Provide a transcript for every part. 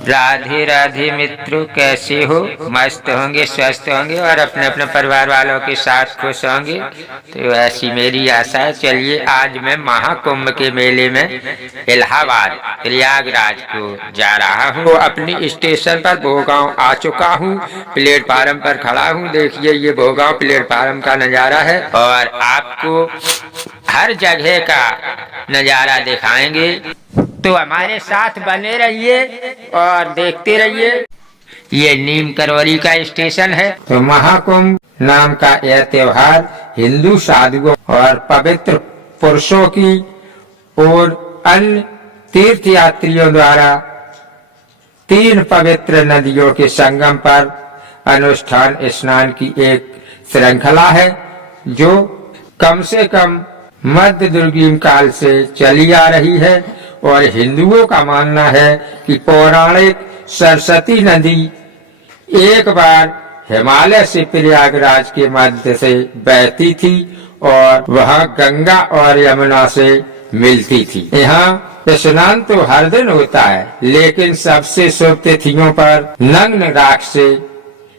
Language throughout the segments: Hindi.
राधे राधे मित्रों, कैसे हो? मस्त होंगे, स्वस्थ होंगे और अपने अपने परिवार वालों के साथ खुश होंगे। तो ऐसी मेरी आशा है। चलिए, आज मैं महाकुंभ के मेले में इलाहाबाद प्रयागराज को जा रहा हूँ। तो अपनी स्टेशन पर भोगांव आ चुका हूँ, प्लेटफार्म पर खड़ा हूँ। देखिए, ये भोगांव प्लेटफार्म का नजारा है और आपको हर जगह का नजारा दिखाएंगे। तो हमारे साथ बने रहिए और देखते रहिए। ये नीम करौली का स्टेशन है। तो महाकुंभ नाम का यह त्योहार हिंदू साधुओं और पवित्र पुरुषों की और अन्य तीर्थ यात्रियों द्वारा 3 पवित्र नदियों के संगम पर अनुष्ठान स्नान की एक श्रृंखला है, जो कम से कम मध्य दुर्गम काल से चली आ रही है। और हिंदुओं का मानना है कि पौराणिक सरस्वती नदी एक बार हिमालय से प्रयागराज के मध्य से बहती थी और वह गंगा और यमुना से मिलती थी। यहाँ स्नान तो हर दिन होता है, लेकिन सबसे शुभ तिथियों पर नग्न राख से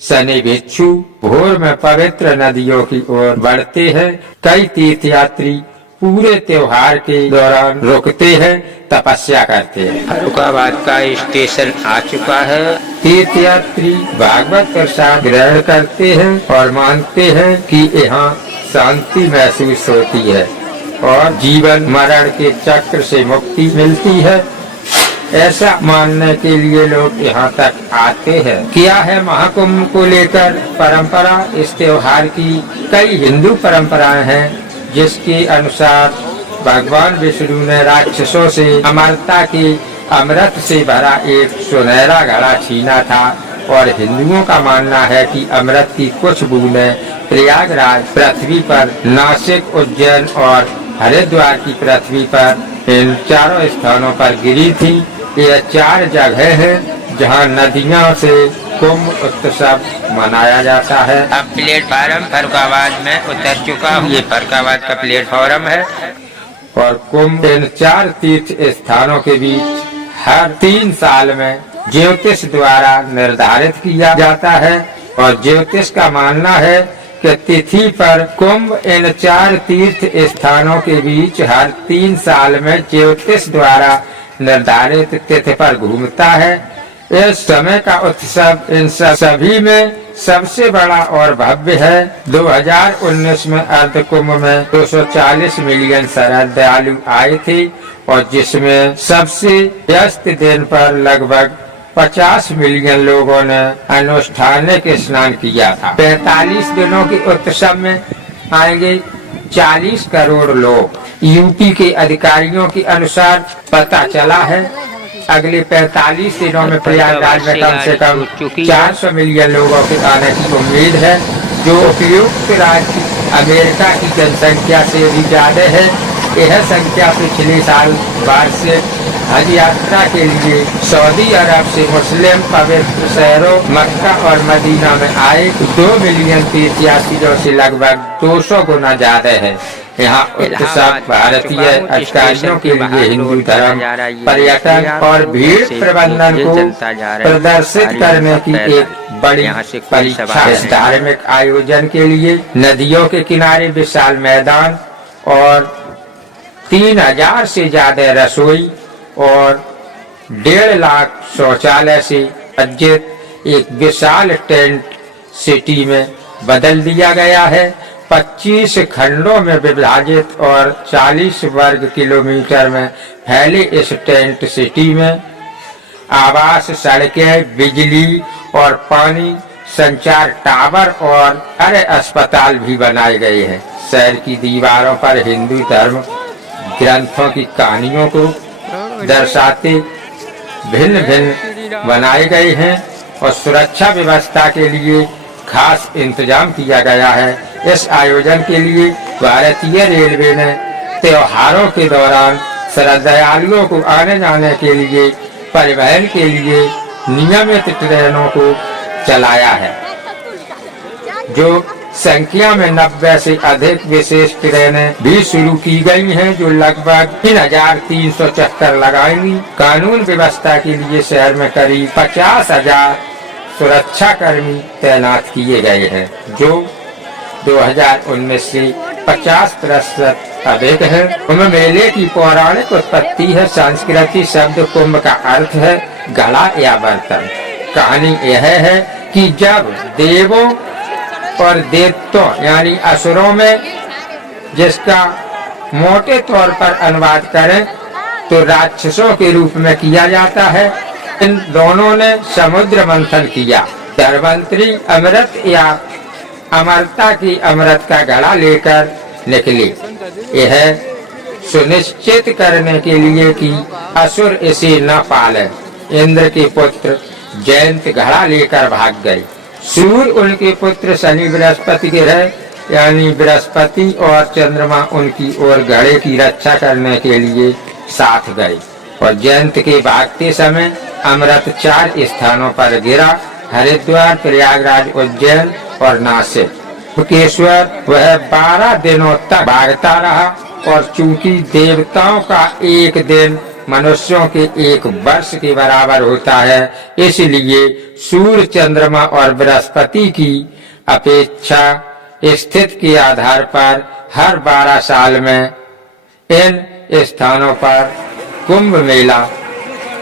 शनि भिक्षु भोर में पवित्र नदियों की ओर बढ़ते हैं। कई तीर्थयात्री पूरे त्योहार के दौरान रुकते हैं, तपस्या करते हैं। फर्रुखाबाद का स्टेशन आ चुका है। तीर्थयात्री भागवत प्रसाद ग्रहण करते हैं और मानते हैं कि यहाँ शांति महसूस होती है और जीवन मरण के चक्र से मुक्ति मिलती है। ऐसा मानने के लिए लोग यहाँ तक आते हैं। क्या है महाकुंभ को लेकर परंपरा? इस त्योहार की कई हिंदू परंपराएं हैं, जिसके अनुसार भगवान विष्णु ने राक्षसों से अमरता के अमृत से भरा एक सुनहरा घड़ा छीना था और हिंदुओं का मानना है कि अमृत की कुछ बूंदें प्रयागराज पृथ्वी पर, नासिक, उज्जैन और हरिद्वार की पृथ्वी पर इन चारों स्थानों पर गिरी थी। ये 4 जगह हैं जहाँ नदियों से कुंभ उत्सव मनाया जाता है। अब प्लेटफार्म फर्रुखाबाद में उतर चुका हूँ। ये फर्रुखाबाद का प्लेटफार्म है और कुंभ इन 4 तीर्थ स्थानों के बीच हर 3 साल में ज्योतिष द्वारा निर्धारित किया जाता है। और ज्योतिष का मानना है कि तिथि पर कुंभ इन 4 तीर्थ स्थानों के बीच हर 3 साल में ज्योतिष द्वारा निर्धारित तिथि पर घूमता है। इस समय का उत्सव इन सभी में सबसे बड़ा और भव्य है। 2019 में अर्ध कुंभ में 240 मिलियन श्रद्धालु आए थे और जिसमें सबसे व्यस्त दिन पर लगभग 50 मिलियन लोगों ने अनुष्ठानिक स्नान किया था। 45 दिनों के उत्सव में आएंगे 40 करोड़ लोग। यूपी के अधिकारियों के अनुसार पता चला है अगले 45 दिनों में प्रयागराज में कम से कम 400 मिलियन लोगों के आने की उम्मीद है, जो उपयुक्त राज्य अमेरिका की जनसंख्या से भी ज्यादा है। यह संख्या पिछले साल वार्षिक हज यात्रा के लिए सऊदी अरब से मुस्लिम पवित्र शहरों मक्का और मदीना में आए 2 मिलियन तीर्थयात्रियों से लगभग 200 गुना ज्यादा है। यहाँ उत्सव भारतीय अधिकारियों के लिए हिंदू धर्म, पर्यटन और भीड़ प्रबंधन को प्रदर्शित करने की एक बड़ी परीक्षा है। इस धार्मिक आयोजन के लिए नदियों के किनारे विशाल मैदान और 3000 से ज्यादा रसोई और 1.5 लाख शौचालय से सज्जित एक विशाल टेंट सिटी में बदल दिया गया है। 25 खंडों में विभाजित और 40 वर्ग किलोमीटर में फैले इस टेंट सिटी में आवास, सड़कें, बिजली और पानी, संचार टावर और अन्य अस्पताल भी बनाए गए हैं। शहर की दीवारों पर हिंदू धर्म ग्रंथों की कहानियों को दर्शाते भिन्न भिन्न बनाए गए हैं और सुरक्षा व्यवस्था के लिए खास इंतजाम किया गया है। इस आयोजन के लिए भारतीय रेलवे ने त्योहारों के दौरान श्रद्धालुओं को आने जाने के लिए परिवहन के लिए नियमित ट्रेनों को चलाया है, जो संख्या में 90 से अधिक विशेष ट्रेनें भी शुरू की गई हैं, जो लगभग 3,374 लगाएंगी। कानून व्यवस्था के लिए शहर में करीब 50,000 सुरक्षा कर्मी तैनात किए गए हैं, जो 2019 से 50% अधिक है। कुंभ मेले की पौराणिक उत्पत्ति है। संस्कृति शब्द कुंभ का अर्थ है घड़ा या बर्तन। कहानी यह है कि जब देवों और दैत्यों यानी असुरों में, जिसका मोटे तौर पर अनुवाद करें तो राक्षसों के रूप में किया जाता है, इन दोनों ने समुद्र मंथन किया। धर्मंत्री अमृत या अमरता की अमृत का घड़ा लेकर निकले, यह सुनिश्चित करने के लिए कि असुर इसे न पाले। इंद्र के पुत्र जयंत घड़ा लेकर भाग गए। सूर्य उनके पुत्र शनि बृहस्पति ग्रह यानी बृहस्पति और चंद्रमा उनकी ओर घड़े की रक्षा करने के लिए साथ गए, और जयंत के भागते समय अमृत 4 स्थानों पर गिरा: हरिद्वार, प्रयागराज, उज्जैन और नासिक। मुकेश्वर वह 12 दिनों तक भागता रहा, और चूंकि देवताओं का एक दिन मनुष्यों के 1 वर्ष के बराबर होता है, इसलिए सूर्य, चंद्रमा और बृहस्पति की अपेक्षा स्थिति के आधार पर हर 12 साल में इन स्थानों पर कुंभ मेला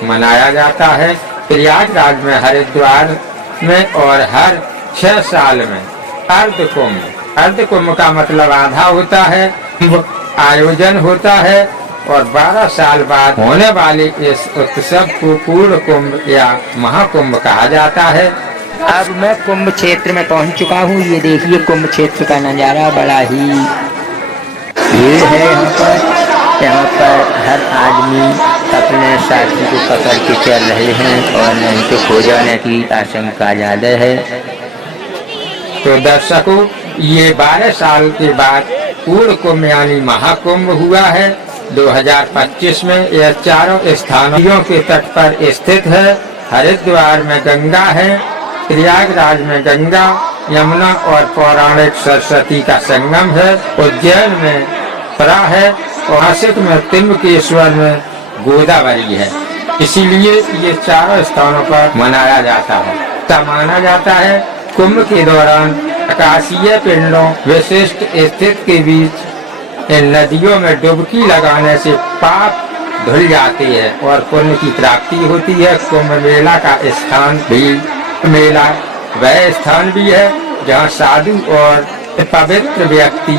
मनाया जाता है। प्रयागराज में, हरिद्वार में और हर 6 साल में अर्ध कुंभ का मतलब आधा होता है, कुंभ आयोजन होता है, और 12 साल बाद होने वाले इस उत्सव को पूर्ण कुंभ या महाकुंभ कहा जाता है। अब मैं कुंभ क्षेत्र में पहुंच चुका हूँ। ये देखिए कुंभ क्षेत्र का नज़ारा, बड़ा ही भीड़ है यहाँ पर हर आदमी अपने साथी को पकड़ के चल रहे हैं, और नहीं तो खो जाने की आशंका ज्यादा है। तो दर्शकों, ये 12 साल के बाद पूर्ण कुंभ यानी महाकुंभ हुआ है 2025 में। यह चारों स्थानों के तट पर स्थित है। हरिद्वार में गंगा है, प्रयागराज में गंगा, यमुना और पौराणिक सरस्वती का संगम है, उज्जैन में प्रया है, और नासिक में त्र्यंबकेश्वर में गोदावरी है। इसीलिए ये चारों स्थानों पर मनाया जाता है। माना जाता है कुंभ के दौरान आकाशीय पिंडों विशिष्ट स्थिति के बीच इन नदियों में डुबकी लगाने से पाप धुल जाते हैं और पुण्य की प्राप्ति होती है। कुंभ मेला का स्थान भी वह स्थान भी है जहाँ साधु और पवित्र व्यक्ति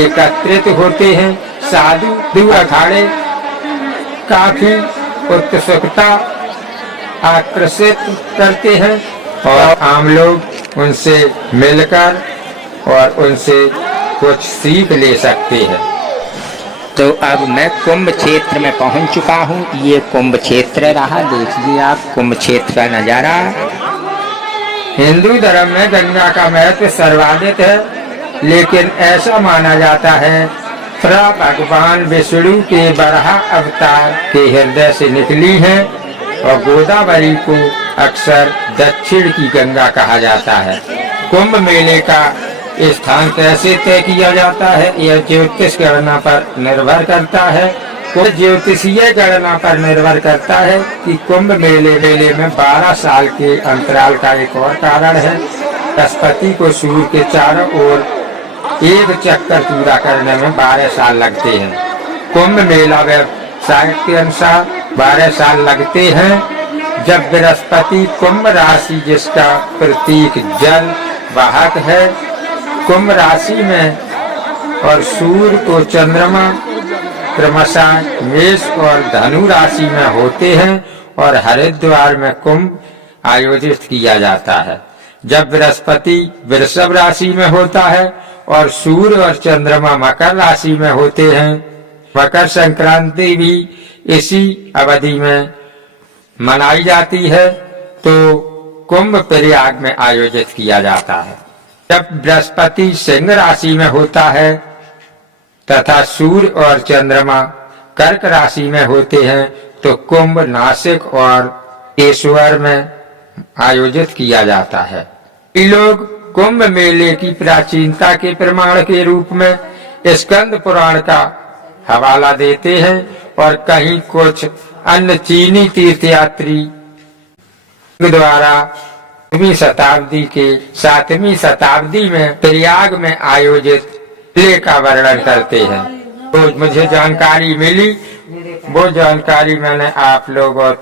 एकत्रित होते हैं। साधु अखाड़े काफी उत्सुकता आकर्षित करते हैं, और आम लोग उनसे मिलकर और उनसे कुछ सीख ले सकते हैं। तो अब मैं कुंभ क्षेत्र में पहुंच चुका हूं। ये कुंभ क्षेत्र रहा, देखिए आप कुंभ क्षेत्र का नजारा। हिंदू धर्म में गंगा का महत्व सर्वाधिक है, लेकिन ऐसा माना जाता है भगवान विष्णु के बराह अवतार के हृदय से निकली है, और गोदावरी को अक्सर दक्षिण की गंगा कहा जाता है। कुंभ मेले का स्थान कैसे तय किया जाता है? यह ज्योतिष गणना पर निर्भर करता है। ज्योतिषीय गणना पर निर्भर करता है कि कुंभ मेले में 12 साल के अंतराल का एक और कारण है। बृहस्पति को सूर्य के चारों ओर एक चक्कर पूरा करने में 12 साल लगते हैं। कुंभ मेला वेबसाइट के अनुसार 12 साल लगते हैं जब बृहस्पति कुंभ राशि, जिसका प्रतीक जल वाहक है, कुंभ राशि में, और सूर्य को चंद्रमा क्रमशः मेष और धनु राशि में होते हैं, और हरिद्वार में कुंभ आयोजित किया जाता है। जब बृहस्पति वृषभ राशि में होता है और सूर्य और चंद्रमा मकर राशि में होते हैं। मकर संक्रांति भी इसी अवधि में मनाई जाती है। तो कुंभ प्रयाग में आयोजित किया जाता है। जब बृहस्पति सिंह राशि में होता है तथा सूर्य और चंद्रमा कर्क राशि में होते हैं, तो कुंभ नासिक और केशवर में आयोजित किया जाता है। लोग कुंभ मेले की प्राचीनता के प्रमाण के रूप में स्कंद पुराण का हवाला देते हैं और कहीं कुछ अन्य चीनी तीर्थयात्री द्वारा 7वीं शताब्दी में प्रयाग में आयोजित मेले का वर्णन करते हैं। तो मुझे जानकारी मिली, वो जानकारी मैंने आप लोगों